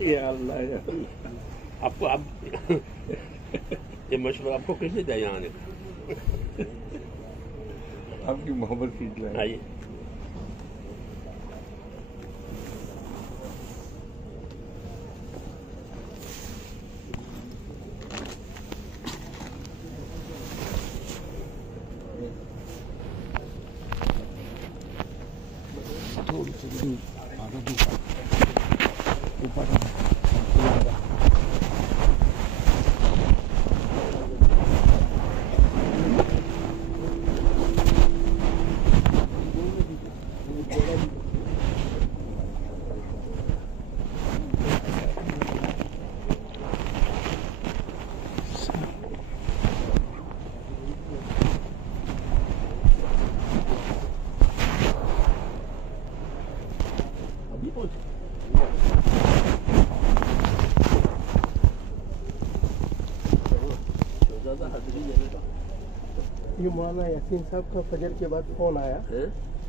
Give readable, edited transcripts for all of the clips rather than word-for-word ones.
या अल्लाह या आपको आप ये मशवरा आपको कैसे दिया यहाँ आने का? आपकी मोहब्बत खींच रहा है। आइए थोड़ी सी ऊपर ये मौलाना यासीन साहब का फजर के बाद फ़ोन आया।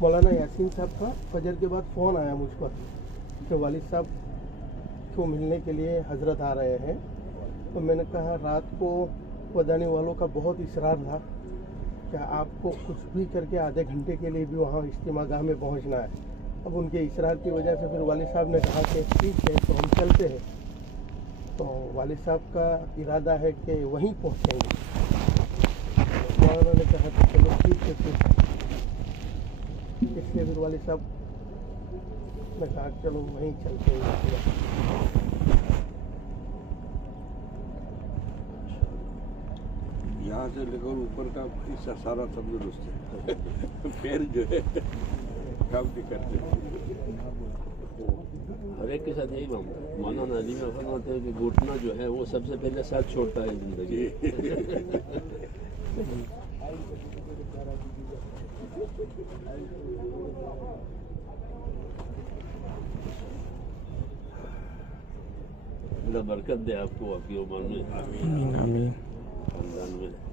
मौलाना यासीन साहब का फजर के बाद फ़ोन आया मुझ पर कि वालिद साहब को मिलने के लिए हजरत आ रहे हैं। तो मैंने कहा रात को वदानी वालों का बहुत इसरार था कि आपको कुछ भी करके आधे घंटे के लिए भी वहाँ इज्तिमा गाह में पहुँचना है। अब उनके इसरार की वजह से फिर वालिद साहब ने कहा कि ठीक है तो हम चलते हैं। तो वालिद साहब का इरादा है कि वहीं पहुँचेंगे। मौलाना ने कहा कि चलो ठीक है फिर, इसलिए फिर वालिद साहब ने कहा चलो वहीं चलते हैं। यहाँ से लेकर ऊपर का हिस्सा सारा तंदुरुस्त है। पैर जो है काम नहीं करते। हर एक के साथ यही मामला। मौलाना अली में फरमाते हैं कि घुटना जो है वो सबसे पहले साथ छोड़ता है जिंदगी। अल्लाह बरकत दे आपको आपकी उम्र में, आमीन आमीन। खानदान में।